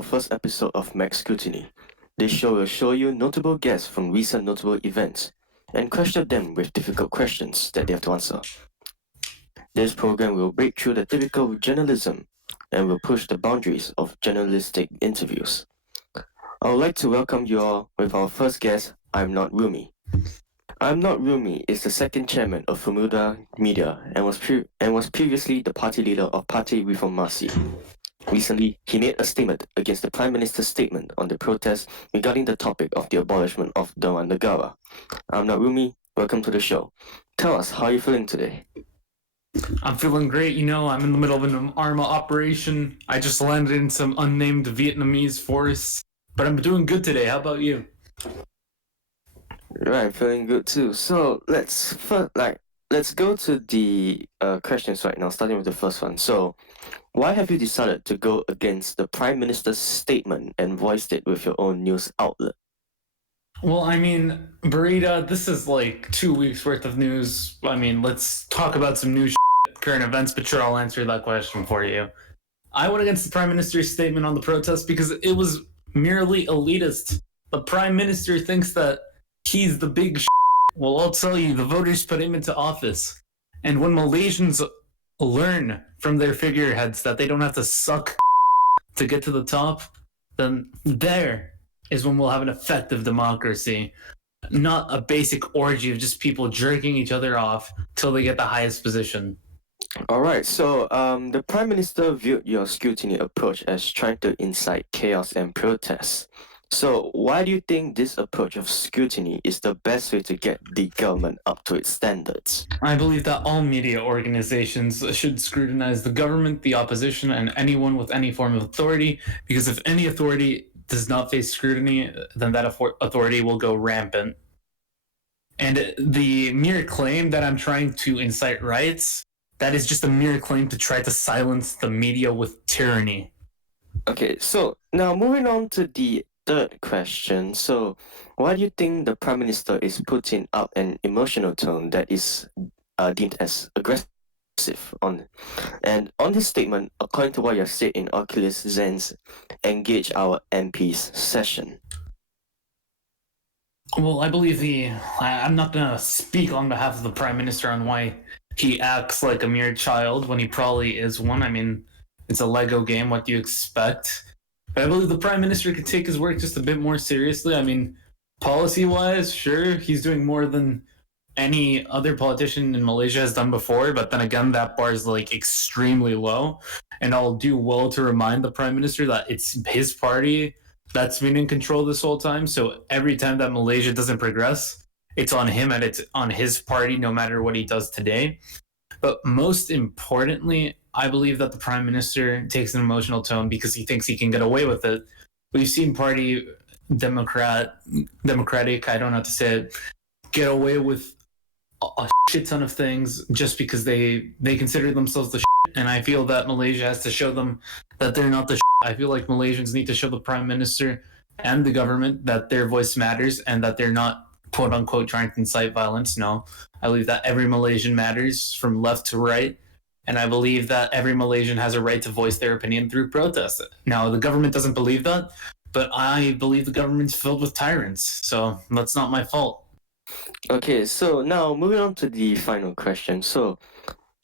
our first episode of MaxScrutiny. This show will show you notable guests from recent notable events and question them with difficult questions that they have to answer. This program will break through the typical journalism and will push the boundaries of journalistic interviews. I would like to welcome you all with our first guest, imnotRummy. imnotRummy is the second chairman of Bermuda Media and was previously the party leader of Party Reformasi. Recently, he made a statement against the Prime Minister's statement on the protest regarding the topic of the abolishment of Dewan Negara. imnotRummy, welcome to the show. Tell us, how are you feeling today? I'm feeling great. I'm in the middle of an ARMA operation. I just landed in some unnamed Vietnamese forest, but I'm doing good today. How about you? Right, I'm feeling good too. So let's go to the questions right now, starting with the first one. So, why have you decided to go against the Prime Minister's statement and voiced it with your own news outlet? Well, BERITA, this is like 2 weeks worth of news. Let's talk about some new current events, but sure, I'll answer that question for you. I went against the Prime Minister's statement on the protest because it was merely elitist. The Prime Minister thinks that he's the big Well, I'll tell you, the voters put him into office. And when Malaysians learn from their figureheads that they don't have to suck to get to the top, then there is when we'll have an effective democracy, not a basic orgy of just people jerking each other off till they get the highest position. All right, so the Prime Minister viewed your scrutiny approach as trying to incite chaos and protests. So why do you think this approach of scrutiny is the best way to get the government up to its standards? I believe that all media organizations should scrutinize the government, the opposition, and anyone with any form of authority, because if any authority does not face scrutiny, then that authority will go rampant. And the mere claim that I'm trying to incite riots, that is just a mere claim to try to silence the media with tyranny. Okay, so now moving on to the third question. So, why do you think the Prime Minister is putting up an emotional tone that is deemed as aggressive on his statement, according to what you have said in Oculus Zen's Engage Our MPs session? Well, I believe I'm not going to speak on behalf of the Prime Minister on why he acts like a mere child when he probably is one. It's a Lego game. What do you expect? But I believe the Prime Minister could take his work just a bit more seriously. Policy-wise, sure, he's doing more than any other politician in Malaysia has done before, but then again, that bar is extremely low. And I'll do well to remind the Prime Minister that it's his party that's been in control this whole time. So every time that Malaysia doesn't progress, it's on him and it's on his party, no matter what he does today. But most importantly, I believe that the Prime Minister takes an emotional tone because he thinks he can get away with it. We've seen party democratic, I don't know how to say it, get away with a shit ton of things just because they consider themselves the shit. And I feel that Malaysia has to show them that they're not the shit. I feel like Malaysians need to show the Prime Minister and the government that their voice matters and that they're not quote unquote trying to incite violence. No, I believe that every Malaysian matters from left to right. And I believe that every Malaysian has a right to voice their opinion through protest. Now, the government doesn't believe that, but I believe the government's filled with tyrants. So that's not my fault. Okay, so now moving on to the final question. So,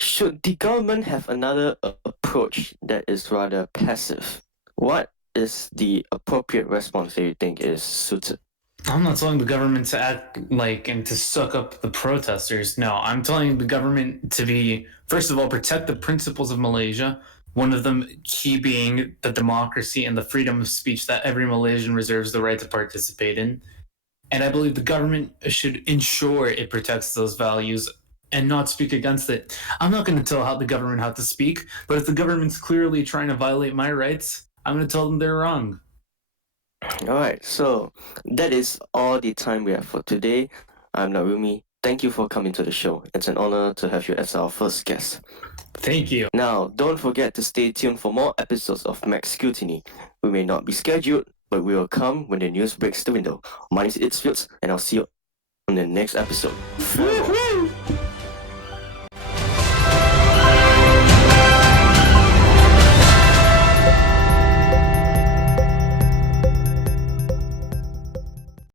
should the government have another approach that is rather passive? What is the appropriate response that you think is suited? I'm not telling the government to act and to suck up the protesters. No, I'm telling the government to first of all, protect the principles of Malaysia. One of them key being the democracy and the freedom of speech that every Malaysian reserves the right to participate in. And I believe the government should ensure it protects those values and not speak against it. I'm not going to tell the government how to speak, but if the government's clearly trying to violate my rights, I'm going to tell them they're wrong. Alright, so that is all the time we have for today. imnotRummy. Thank you for coming to the show. It's an honor to have you as our first guest. Thank you. Now, don't forget to stay tuned for more episodes of MaxScrutiny. We may not be scheduled, but we will come when the news breaks the window. My name is Fields, and I'll see you on the next episode. Farewell.